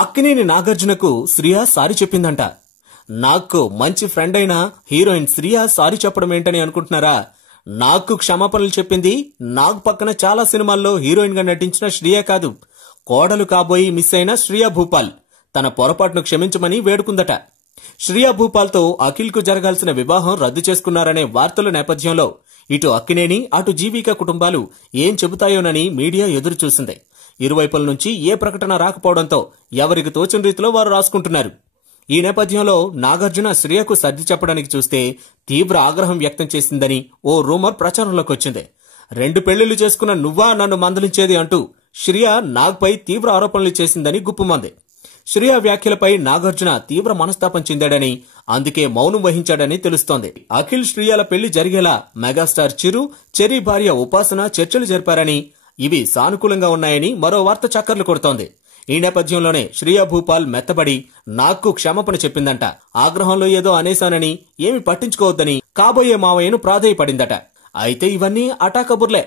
Akkineni నాగార్జునకు Shriya sorry చెప్పిందంట. నాకు మంచి ఫ్రెండ్ అయిన హీరోయిన్ శ్రియ సారీ చెప్పడం ఏంటని అనుకుంటున్నారా? నాకు క్షమాపణలు చెప్పింది నాగ్ పక్కన చాలా సినిమాల్లో హీరోయిన్ గా నటించిన శ్రియ కాదు, కోడలు కాబోయి మిస్ అయిన శ్రియా భూపాల్. తన పొరపాటును క్షమించమని వేడుకుందట. శ్రియా భూపాల్ తో అఖిల్ కు జరగాల్సిన వివాహం రద్దు చేసుకున్నారనే వార్తల నేపథ్యంలో ఇటు అక్కినేని అటు జీవిక కుటుంబాలు ఏం చెబుతాయోనని మీడియా ఎదురు చూసింది. ఇరువైపుల నుంచి ఏ ప్రకటన రాకపోవడంతో ఎవరికి తోచిన రీతిలో వారు రాసుకుంటున్నారు. ఈ నేపథ్యంలో నాగార్జున శ్రియకు సర్ది చెప్పడానికి చూస్తే తీవ్ర ఆగ్రహం వ్యక్తం చేసిందని ఓ రూమర్ ప్రచారంలోకి వచ్చింది. 2 పెళ్లిళ్లు చేసుకున్న నువ్వా నన్ను మందలించేది అంటూ శ్రియ నాగ్పై తీవ్ర ఆరోపణలు చేసిందని గుప్పుమంది. శ్రియ వ్యాఖ్యలపై నాగార్జున తీవ్ర మనస్తాపం చెందాడని, అందుకే మౌనం వహించాడని తెలుస్తోంది. అఖిల్ శ్రియల పెళ్లి జరిగేలా మెగాస్టార్ చిరు, చెర్రీ భార్య ఉపాసన చర్చలు జరిపారని, ఇవి సానుకూలంగా ఉన్నాయని మరో వార్త చక్కర్లు కొడుతోంది. ఈ నేపథ్యంలోనే శ్రియా భూపాల్ మెత్తబడి నాగ్కు క్షమాపణ చెప్పిందంట. ఆగ్రహంలో ఏదో అనేశానని, ఏమి పట్టించుకోవద్దని కాబోయే మావయ్యను ప్రాధేయపడిందట. అయితే ఇవన్నీ అటాకబుర్లే.